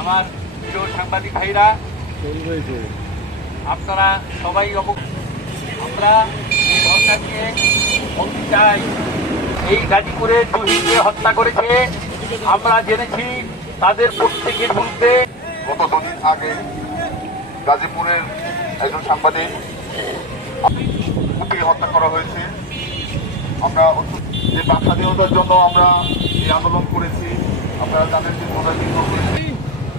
আমার প্রিয় সাংবাদিক ভাইরা আপনারা সবাই আমরা এই সরকারকে চাই, এই গাজীপুরে জহিরকে হত্যা করেছে, আমরা জেনেছি তাদের প্রত্যেকের বিরুদ্ধে গত দুদিন আগে গাজীপুরের একজন সাংবাদিক হত্যা করা হয়েছে। আমরা যে বাক স্বাধীনতার জন্য আমরা এই আন্দোলন করেছি, আপনারা জানেন যে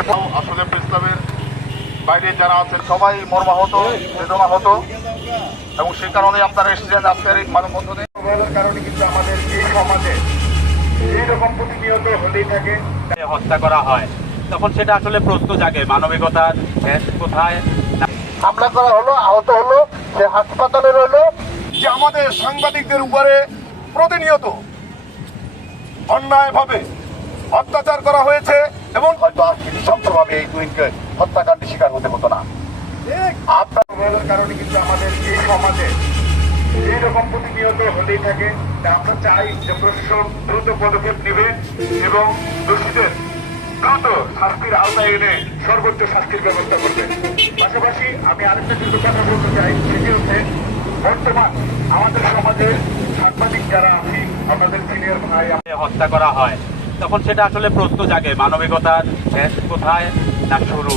এবং আসলে প্রেস ক্লাবের বাইরে যারা আছেন সবাই মর্মাহত বেদনা হতো এবং সেই কারণে আপনারা এসেছেন আজকের এই মানববন্ধনে। কারণে কিন্তু আমাদের এই সমাজে এইরকম প্রতিনিয়ত হতেই থাকে। হত্যা করা হয়। তখন সেটা আসলে প্রশ্ন জাগে মানবিকতার কোথায়? হামলা করা হলো আহত হলো সে হাসপাতালে রইল। যে আমাদের সাংবাদিকদের উপরে প্রতিনিয়ত অন্যায়ভাবে অত্যাচার করা হয়েছে এবং হয়তো নৃশংসভাবে এই দুইকে হত্যাকাণ্ডের শিকার হতে হতো না। আপনার কারণে কিন্তু আমাদের এই সমাজে এইরকম প্রতিনিয়ত হতেই থাকে। আমরা চাই যে প্রশাসন দ্রুত পদক্ষেপ নেবে এবং দোষীদের দ্রুত শাস্তির আওতায় এনে সর্বোচ্চ শাস্তির ব্যবস্থা করবে। পাশাপাশি আমি আরেকটা কিন্তু কথা বলতে চাই সেটি হচ্ছে বর্তমান আমাদের সমাজে সাংবাদিক যারা আছি আমাদের সিনিয়র ভাই হত্যা করা হয়। তখন সেটা আসলে প্রশ্ন জাগে মানবিকতার শেষ কোথায় না শুরু?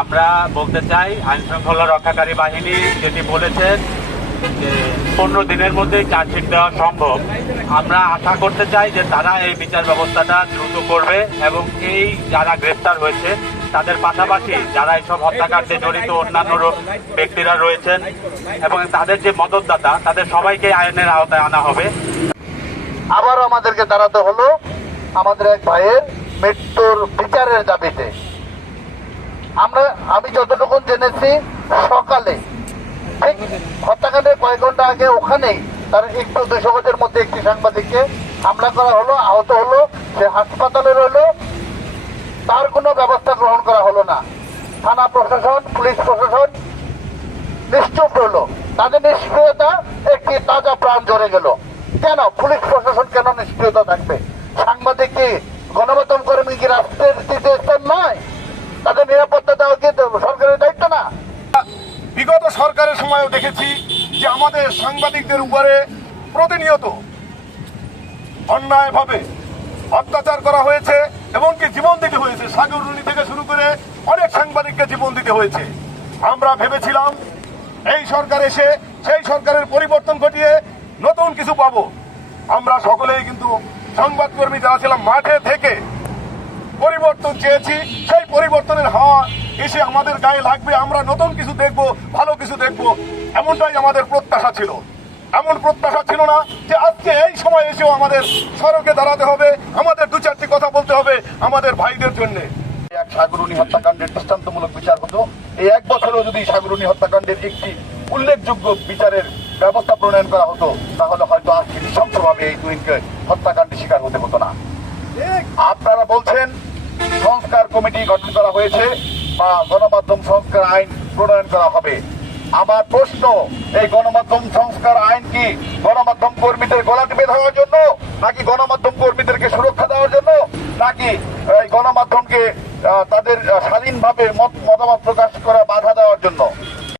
আমরা বলতে চাই আইন শৃঙ্খলা রক্ষাকারী বাহিনী যেটি বলেছেন যে পনেরো দিনের মধ্যে চার্জশিট দেওয়া সম্ভব। আমরা আশা করতে চাই যে তারা এই বিচার ব্যবস্থাটা দ্রুত করবে এবং এই যারা গ্রেপ্তার হয়েছে, তাদের পাশাপাশি যারা এইসব হত্যাকাণ্ডে জড়িত অন্যান্য ব্যক্তিরা রয়েছেন এবং তাদের যে মদতদাতা, তাদের সবাইকে আইনের আওতায় আনা হবে। আবারও আমাদেরকে দাঁড়াতে হলো। আমাদের এক ভাইয়ের মৃত্যুর বিচারের দাবিতে। আমরা, আমি যতটুকু জেনেছি, সকালে, ঠিক হত্যাকাণ্ডের কয়েক ঘণ্টা আগে ওখানেই তার একটু দুশো গজের মধ্যে একটি সাংবাদিককে হামলা করা হলো, আহত হলো, সে হাসপাতালে রইল। তার কোনো ব্যবস্থা গ্রহণ করা হলো না। থানা প্রশাসন, পুলিশ প্রশাসন নিশ্চুপ রইল। তাদের নিষ্ক্রিয়তা একটি তাজা প্রাণ জ্বরে গেল। কেন? পুলিশ প্রশাসন কেন নিষ্ক্রিয়তা থাকবে? সাংবাদিক কি গণমাধ্যম কর্মী কি রাষ্ট্রের তৃতীয় নয়? তাদের নিরাপত্তা দেওয়া কি সরকারের দায়িত্ব না? বিগত সরকারের সময়ও দেখেছি যে আমাদের সাংবাদিকদের উপরে প্রতিনিয়ত অন্যায়ভাবে অত্যাচার করা হয়েছে এবং কি জীবন দিতে হয়েছে। সাগরুনি থেকে শুরু করে অনেক সাংবাদিককে জীবন দিতে হয়েছে। আমরা ভেবেছিলাম এই সরকার এসে সেই সরকারের পরিবর্তন ঘটিয়ে নতুন কিছু পাবো। আমরা সকলেই কিন্তু সংবাদকর্মী যারা ছিলাম মাঠে থেকে পরিবর্তন চেয়েছি, সেই পরিবর্তনের হাওয়া এসে আমাদের গায়ে লাগবে। আমরা নতুন কিছু দেখব, ভালো কিছু দেখব। এমনটাই আমাদের প্রত্যাশা ছিল। এমন প্রত্যাশা ছিল না যে আজকে এই সময় এসেও আমাদের সড়কে দাঁড়াতে হবে, আমাদের দু চারটি কথা বলতে হবে আমাদের ভাইদের জন্য। এক সাগরুনি হত্যাকাণ্ডের দৃষ্টান্তমূলক বিচার হতো। এই এক বছরেও যদি সাগরুনি হত্যাকাণ্ডের একটি উল্লেখযোগ্য বিচারের ব্যবস্থা প্রণয়ন করা হতো, তাহলে আপনারা বলছেন, সংস্কার কমিটি গঠন করা হয়েছে বা গণমাধ্যম সংস্কার আইন প্রণয়ন করা হবে। আমার প্রশ্ন, এই গণমাধ্যম সংস্কার আইন কি গণমাধ্যম কর্মীদের গলা টিপে ধরার জন্য, নাকি গণমাধ্যম কর্মীদেরকে সুরক্ষা দেওয়ার জন্য, নাকি এই গণমাধ্যমকে তাদের স্বাধীনভাবে মত মতামত প্রকাশ করা